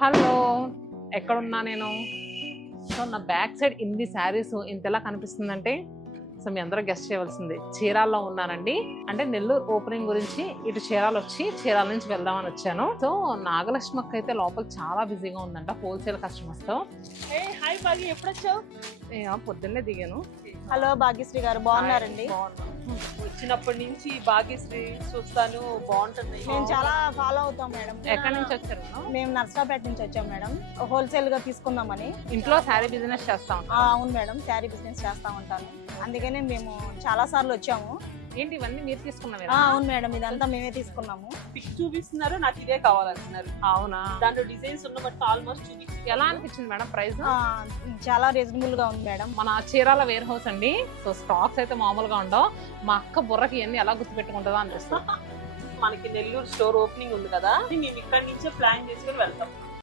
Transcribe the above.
Hello, ఎక్కడున్నా నేను? So నా బ్యాక్ సైడ్ ఇన్ని శారీస్ ఇంతలా కనిపిస్తుందంటే సో మీ అందరూ గెస్ట్ చేయవలసింది, చీరాల్లో ఉన్నానండి. అంటే నెల్లూరు ఓపెనింగ్ గురించి ఇటు చీరాలు వచ్చి చీరాల నుంచి వెళ్దామని వచ్చాను. సో నాగలక్ష్మి అక్క అయితే లోపల చాలా బిజీగా ఉందంట హోల్సేల్ కస్టమర్స్ తో. హాయ్ భాగ్య, ఎప్పుడు వచ్చావు? పొద్దున్నే దిగాను. హలో భాగ్యశ్రీ గారు, బాగున్నారండి? వచ్చినప్పటి నుంచి భాగ్యశ్రీ చూస్తాను, బాగుంటుంది. మేము చాలా ఫాలో అవుతాం మేడం. ఎక్కడి నుంచి వచ్చారు? మేము నర్సరాపేట నుంచి వచ్చాం మేడం, హోల్సేల్ గా తీసుకుందామని. ఇంట్లో శారీ బిజినెస్ చేస్తా ఉంటాం. అవును మేడం, శారీ బిజినెస్ చేస్తా ఉంటాను, అందుకనే మేము చాలా సార్లు వచ్చాము. ఏంటి ఇవన్నీ మీరు తీసుకున్నవి? అవును మేడం, ఇదంతా మేమే తీసుకున్నాము. పిక్ చూపిస్తున్నారు, నాకు ఇదే కావాలంటున్నారు. అవునా? దాంట్లో డిజైన్స్ ఉన్న బట్టి ఆల్మోస్ట్ చూపిస్తున్నారు. ఎలా అనిపించింది మేడం ప్రైస్? చాలా రీజనబుల్ గా ఉంది మేడం. మన చీరాల వేర్ హౌస్ అండి. సో స్టాక్స్ అయితే మామూలుగా ఉండవు. మా అక్క బుర్రకి ఇవన్నీ ఎలా గుర్తుపెట్టుకుంటుందో అనిపిస్తుంది. మనకి నెల్లూరు స్టోర్ ఓపెనింగ్ ఉంది కదా, మేము ఇక్కడి నుంచే ప్లాన్ చేసుకుని వెళ్తాం.